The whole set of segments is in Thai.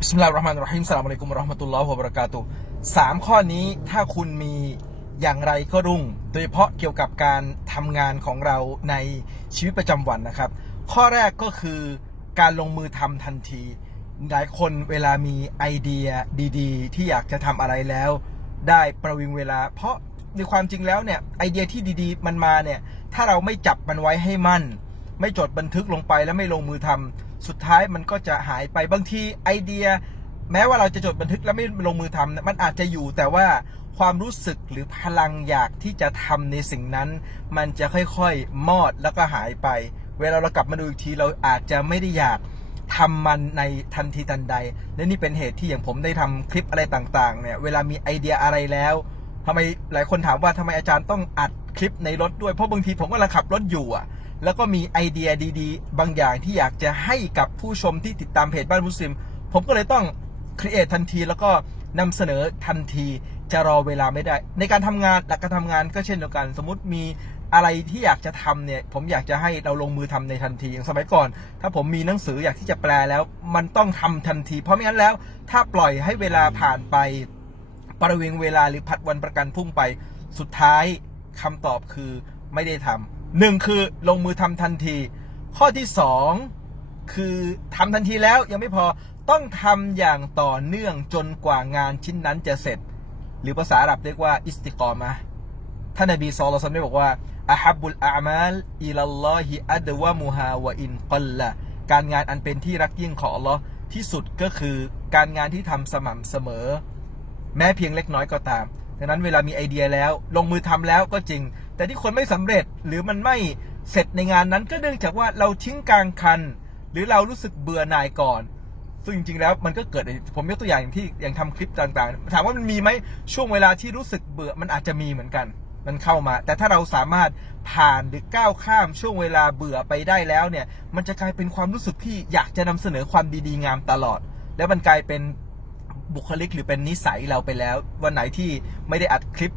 บิสมิลลาฮิรเราะห์มานิรเราะฮีมสลามอะลัยกุมเราะห์มะตุลลอฮ์วะบะเราะกาตุสามข้อนี้ถ้าคุณมีอย่างไรก็รุ่ง โดยเฉพาะเกี่ยวกับการทำงานของเราในชีวิตประจำวันนะครับ ข้อแรกก็คือการลงมือทำทันที หลายคนเวลามีไอเดียดี ๆ ที่อยากจะทำอะไรแล้ว ได้ประวิงเวลา เพราะในความจริงแล้วเนี่ยไอเดียที่ดีๆ มันมาเนี่ยถ้าเราไม่จับมันไว้ให้มั่น ไม่จดบันทึกลงไปแล้วไม่ลงมือทำ สุดท้ายมันก็จะหายไปบางทีไอเดีย แม้ว่าเราจะจดบันทึกแล้วไม่ลงมือทำมันอาจจะอยู่แต่ว่าความรู้สึกหรือพลังอยากที่จะทำในสิ่งนั้น มันจะค่อยๆ มอดแล้วก็หายไป เวลาเรากลับมาดูอีกทีเราอาจจะไม่ได้อยากทำมันในทันทีทันใด และนี่เป็นเหตุที่อย่างผมได้ทำคลิปอะไรต่างๆ เนี่ย เวลามีไอเดียอะไรแล้วทำไมหลายคนถามว่าทำไมอาจารย์ต้องอัดคลิปในรถด้วย เพราะบางทีผมกำลังขับรถอยู่อะ แล้วก็มีไอเดียดีๆ บางอย่างที่อยากจะให้กับผู้ชมที่ติดตามเพจบ้านมุสลิม ผมก็เลยต้องครีเอททันที แล้วก็นำเสนอทันทีจะรอเวลาไม่ได้ ในการทำงานหลักการทำงานก็เช่นเดียวกัน สมมติมีอะไรที่อยากจะทำเนี่ย ผมอยากจะให้เราลงมือทำในทันทีอย่างสมัยก่อน ถ้าผมมีหนังสืออยากที่จะแปลแล้ว มันต้องทำทันที เพราะไม่งั้นแล้ว ถ้าปล่อยให้เวลาผ่านไปประวิงเวลาหรือผัดวันประกันพรุ่งไปสุดท้ายคำตอบคือไม่ได้ทำ หนึ่งคือลงมือทำทันที ข้อที่สองคือทำทันทีแล้วยังไม่พอต้องทำอย่างต่อเนื่องจนกว่างานชิ้นนั้นจะเสร็จ หรือภาษาอาหรับเรียกว่าอิสติกอมะท่านนบีซอลลัลลอฮุอะลัยฮิวะซัลลัมได้บอกว่าอาฮับบุลอามัลอิลลอฮิอัดวะมุฮาวะอินกัลละการงานอันเป็นที่รักยิ่งของอัลลอฮ์ที่สุดก็คือการงานที่ทำสม่ำเสมอ แม้เพียงเล็กน้อยก็ตาม ดังนั้นเวลามีไอเดียแล้วลงมือทำแล้วก็จริง แต่ที่คนไม่สำเร็จหรือมันไม่เสร็จในงานนั้นก็เนื่องจากว่าเราทิ้งกลางคัน หรือเรารู้สึกเบื่อหน่ายก่อน ซึ่งจริง ๆ แล้วมันก็เกิดผมยกตัวอย่างอย่างที่อย่างทำคลิปต่างๆ ถามว่ามันมีไหมช่วงเวลาที่รู้สึกเบื่อมันอาจจะมีเหมือนกัน มันเข้ามา แต่ถ้าเราสามารถผ่านหรือก้าวข้ามช่วงเวลาเบื่อไปได้แล้วเนี่ย มันจะกลายเป็นความรู้สึกที่อยากจะนำเสนอความดีๆงามตลอด แล้วมันกลายเป็นบุคลิกหรือเป็นนิสัยเราไปแล้ว วันไหนที่ไม่ได้อัดคลิป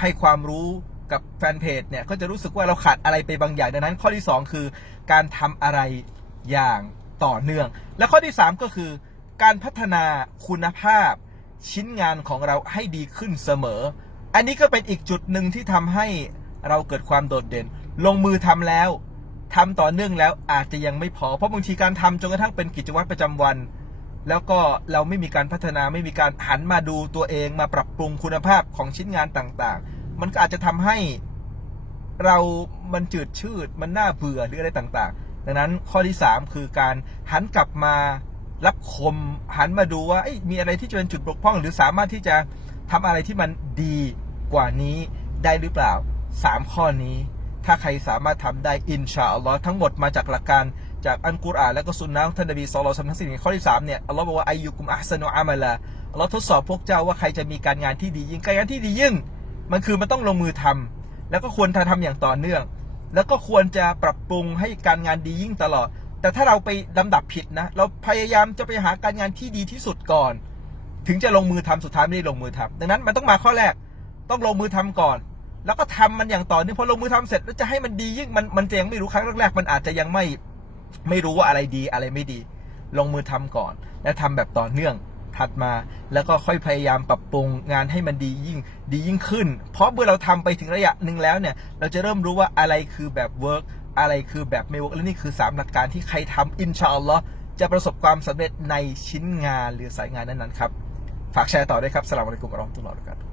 ให้ความรู้ กับแฟนเพจเนี่ยก็จะรู้สึกว่าเราขาดอะไรไปบางอย่างดังนั้น ข้อที่ 2 คือการทำอะไรอย่างต่อเนื่อง และข้อที่ 3 ก็คือ การพัฒนาคุณภาพชิ้นงานของเราให้ดีขึ้นเสมอ อันนี้ก็เป็นอีกจุดหนึ่งที่ทำให้เราเกิดความโดดเด่น ลงมือทำแล้วทำต่อเนื่องแล้วอาจจะยังไม่พอ เพราะบางทีการทำจนกระทั่งเป็นกิจวัตรประจำวัน แล้วก็เราไม่มีการพัฒนาไม่มีการหันมาดูตัวเองมาปรับปรุงคุณภาพของชิ้นงานต่างๆ มันก็อาจจะทำให้เรามันจืดชืด มันน่าเบื่อหรืออะไรต่างๆ ดังนั้นข้อที่ 3 คือการหันกลับมารับคมหันมาดูว่ามีอะไรที่จะเป็นจุดบกพร่อง หรือสามารถที่จะทำอะไรที่มันดีกว่านี้ได้หรือเปล่า 3 ข้อนี้ ถ้าใครสามารถทำได้อินชาอัลลอฮ์ทั้งหมดมาจากหลักการจากอันกุรอานและก็สุนนะองท่านนบีสุลต่านทั้งสิ้นข้อที่3เนี่ยอัลลอฮ์บอกว่าอายุกุมอัสนุอามาละอัลลอฮ์ทดสอบพวกเจ้าว่าใครจะมีการงานที่ดียิ่งการงานที่ดียิ่ง มันคือมันต้องลงมือทำแล้วก็ควรจะทำอย่างต่อเนื่อง แล้วก็ควรจะปรับปรุงให้การงานดียิ่งตลอด แต่ถ้าเราไปลำดับผิดนะ เราพยายามจะไปหาการงานที่ดีที่สุดก่อน ถึงจะลงมือทำสุดท้ายไม่ได้ลงมือทำดังนั้นมันต้องมาข้อแรก ต้องลงมือทำก่อน แล้วก็ทำมันอย่างต่อเนื่องพอลงมือทำเสร็จแล้วจะให้มันดียิ่งมันมันจะยังไม่รู้ครั้งแรกๆมันอาจจะยังไม่ไม่รู้ว่าอะไรดีอะไรไม่ดี ลงมือทำก่อน และทำแบบต่อเนื่อง ถัดมา แล้วก็ค่อยพยายามปรับปรุงงานให้มันดียิ่งดียิ่งขึ้น เพราะเมื่อเราทำไปถึงระยะหนึ่งแล้วเนี่ย เราจะเริ่มรู้ว่าอะไรคือแบบเวิร์กอะไรคือแบบไม่เวิร์กและนี่คือสามหลักการที่ใครทำอินชาอัลลอฮ์จะประสบความสำเร็จในชิ้นงานหรือสายงานนั้นๆครับ ฝากแชร์ต่อด้วยครับสลามอะลัยกุมวะเราะห์มะตุลลอฮ์วะบะเราะกาตุฮ์